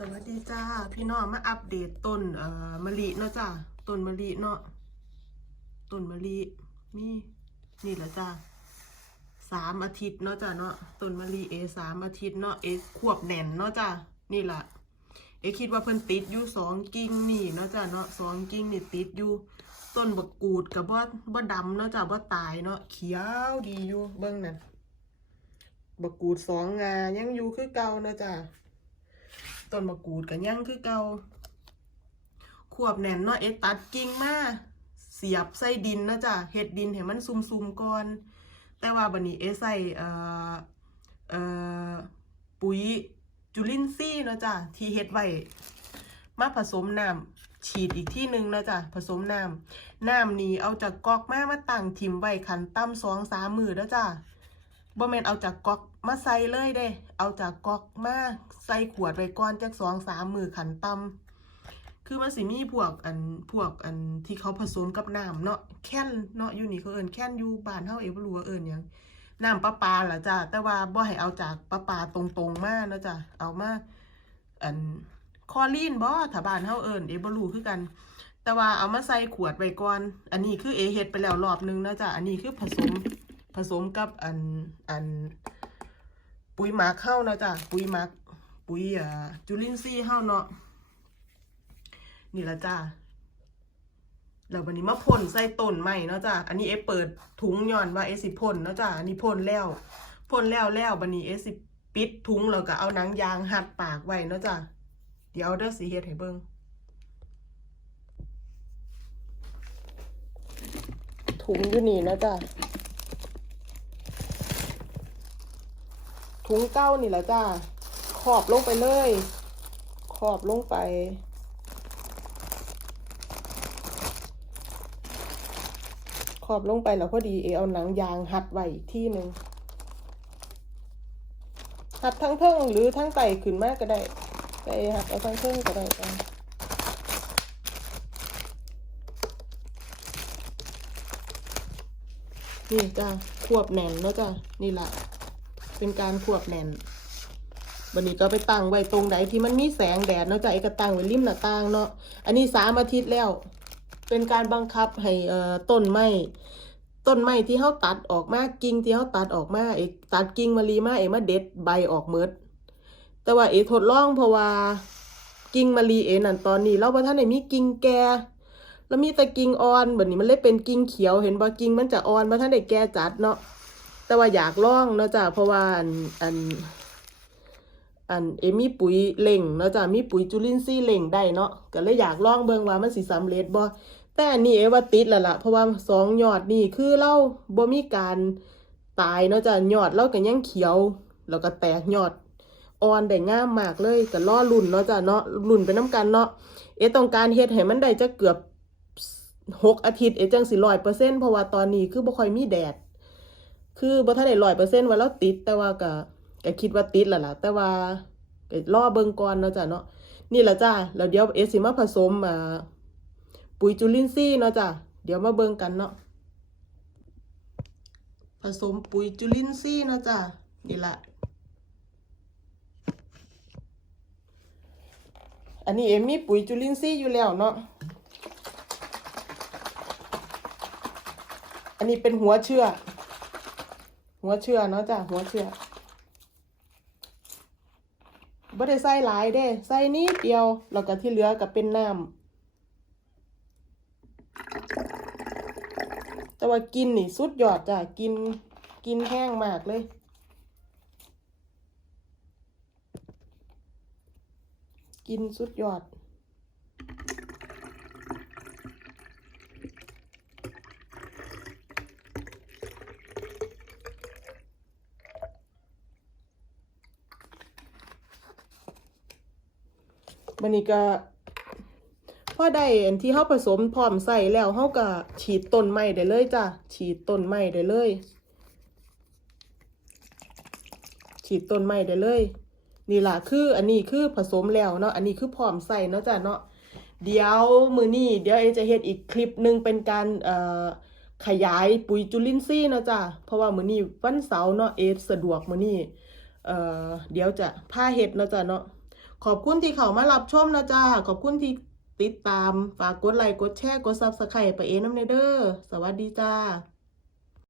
สวัสดีจ้า พี่น้องมาอัปเดตต้นเอ่อมะลิเนาะจ้าต้นมะลิเนาะต้นมะลินี่นี่แหละจ้าสามอาทิตย์เนาะจ้าเนาะต้นมะลิเอสามอาทิตย์เนาะเอควบแน่นเนาะจ้านี่แหละเอคิดว่าเพิ่นติดอยู่สองกิ่งนี่เนาะจ้าเนาะสองกิ่งนี่ติดอยู่ต้นบักกูดกับบ่บ่ดำเนาะจ้าบ่ตายเนาะเขียวดีอยู่เบิ่งนั่นบักกูดสองงายังอยู่คือเก่าเนาะจ้า ต้นมะกรูดกันยังคือเกาขวบแน่นเนาะเอ็ดตัดกิ่งมาเสียบใส่ดินนะจ้ะเฮ็ดดินให้มันซุ่มๆก่อน แต่ว่าบัดนี้เอะใส่เอ่อเอ่อปุ๋ยจุลินทรีย์นะจ้ะที่เฮ็ดไว้มาผสมน้ำฉีดอีกที่หนึ่งนะจ้ะผสมน้ำน้ำนี้เอาจากกอกแมามาตั้งทิมไว้ขันตั้มสองสามมือแล้วจ้ะ บ่แม่นเอาจากก๊อกมาใส่เลยเด้ เอาจากก๊อกมาใส่ขวดไว้ก่อนจักสองสามมือขันตำคือมันสิมีพวกอันพวกอันที่เขาผสมกับน้ำเนาะแค่นเนาะอยู่นี่เขาเอิ้นแค่นอยู่บ้านเฮาเองบ่รู้ว่าเอิ้นหยังน้ำประปาล่ะจ้ะแต่ว่าบ่ให้เอาจากประปาตรงๆมาเนะจ้ะเอามาอันคอลีนบ่ถ้าบ้านเฮาเอิ้นเอบ่รู้คือกันแต่ว่าเอามาใส่ขวดไว้ก่อน อันนี้คือเอเฮ็ดไปแล้วรอบนึงนะจ้ะอันนี้คือผสม ผสมกับอันอันปุ๋ยหมักเข้าเนาะจ้ะปุ๋ยหมัก ปุ๋ยอ่าจุลินทรีย์เข้าเนาะนี่ละจ้าแล้ววันนี้มาพ่นใส่ต้นใหม่เนาะจ้ะอันนี้เอเปิดถุงย้อนว่าเอสิพ่นเนาะจ้ะอันนี้พ่นแล้วพ่นแล้วแล้วบันนี้เอสิปิดถุงแล้วก็เอาหนังยางหัดปากไว้เนาะจ้ะเดี๋ยวเด้อสิเฮ็ดให้เบิ่งถุงอยู่นี่นะจ้ะ ถุงเก้านี่แหละจ้าขอบลงไปเลย ขอบลงไป ขอบลงไปแล้วพอดีเอเอาหนังยางหัดไว้อีกที่หนึ่งหัดทั้งเทิงหรือทั้งไตขึ้นมากก็ได้แต่หัดเอาทั้งเทิงก็ได้จ้านี่จ้าควบแน่นแล้วจ้านี่แหละ เป็นการควบแน่นวันนี้ก็ไปตั้งไว้ตรงไหนที่มันมีแสงแดดเนาะจ้ะไอ้ก็ตั้งไว้ริมหน้าต่างเนาะอันนี้สามอาทิตย์แล้ว เป็นการบังคับให้เอ่อต้นไม้ต้นไม้ที่เขาตัดออกมากิ่งที่เขาตัดออกมาเอกตัดกิ่งมะลีมาเอกมาเด็ดใบออกเมดแต่ว่าเอกทดลองเพราะว่ากิ่งมะลีเอนั่นตอนนี้เราบ่ทันได้มีกิ่งแก่แล้วมีแต่กิ่งอ่อนแบบนี้มันเลยเป็นกิ่งเขียวเห็นบ่กิ่งมันจะอ่อนบ่ทันได้แก่จัดเนาะ แต่ว่าอยากลองเนาะจ้ะเพราะว่าอันอันอันเอมีปุ๋ยเล่งเนาะจ้ะมีปุ๋ยจุลินทรีย์เล่งได้เนาะก็เลยอยากลองเบิ่งว่ามันสิสำเร็จบ่แต่อันนี้เอว่าติดแล้วล่ะเพราะว่าสองยอดนี่คือเราบ่มีการตายเนาะจ้ะยอดเราก็ยังเขียว แล้วก็แตกยอดอ่อนได้ง่ามมากเลยก็รอลุ่นเนาะจ้ะเนาะลุ่นไปน้ำกันเนาะเอต้องการเฮ็ดให้มันได้จะเกือบหกอาทิตย์เอจังสิร้อยเปอร์เซ็นต์เพราะว่าตอนนี้คือบ่ค่อยมีแดด คือบ่ทันได้ร้อยเปอร์เซ็นต์ว่าเราติด แต่ว่าก็ก็คิดว่าติดแล้วล่ะ แต่ว่าก็รอเบิ่งก่อนเนาะจ้ะเนาะนี่แหละจ้าแล้วเดี๋ยวเอสิมาผสมอ่าปุ๋ยจุลินทรีย์เนาะจ้ะเดี๋ยวมาเบิ่งกันเนาะผสมปุ๋ยจุลินทรีย์เนาะจ้ะนี่ละอันนี้เอมมีปุ๋ยจุลินทรีย์อยู่แล้วเนาะอันนี้เป็นหัวเชื่อ หัวเชื่อเนาะจ้ะหัวเชื่อบ่ได้ใส่หลายเด้ใส่นิดเดียวแล้วก็ที่เหลือก็เป็นน้ำแต่ว่ากินนี่สุดยอดจ้ะกินกินแห้งมากเลยกินสุดยอด มันนี่ก็พอได้อันที่เขาผสมพร้อมใส่แล้วเขาก็ฉีดต้นไม้ได้เลยจ้ะฉีดต้นไม้ได้เลย ฉีดต้นไม้ได้เลย นี่ล่ะคืออันนี้คือผสมแล้วเนาะอันนี้คือพร้อมใส่เนาะจ้ะเนาะเดี๋ยวมือนี้เดี๋ยวเอจะเฮ็ดอีกคลิปหนึ่งเป็นการเอ่อขยายปุ๋ยจุลินทรีย์เนาะจ้ะเพราะว่ามือนี้วันเสาร์เนาะเอสะดวกมือนี้เอ่อเดี๋ยวจะผ้าเฮ็ดเนาะจ้ะเนาะ ขอบคุณที่เขามารับชมนะจ้า ขอบคุณที่ติดตาม ฝากกดไลค์ กดแชร์ กดซับสไครต์ไปเอน้ำเนเด้อสวัสดีจ้า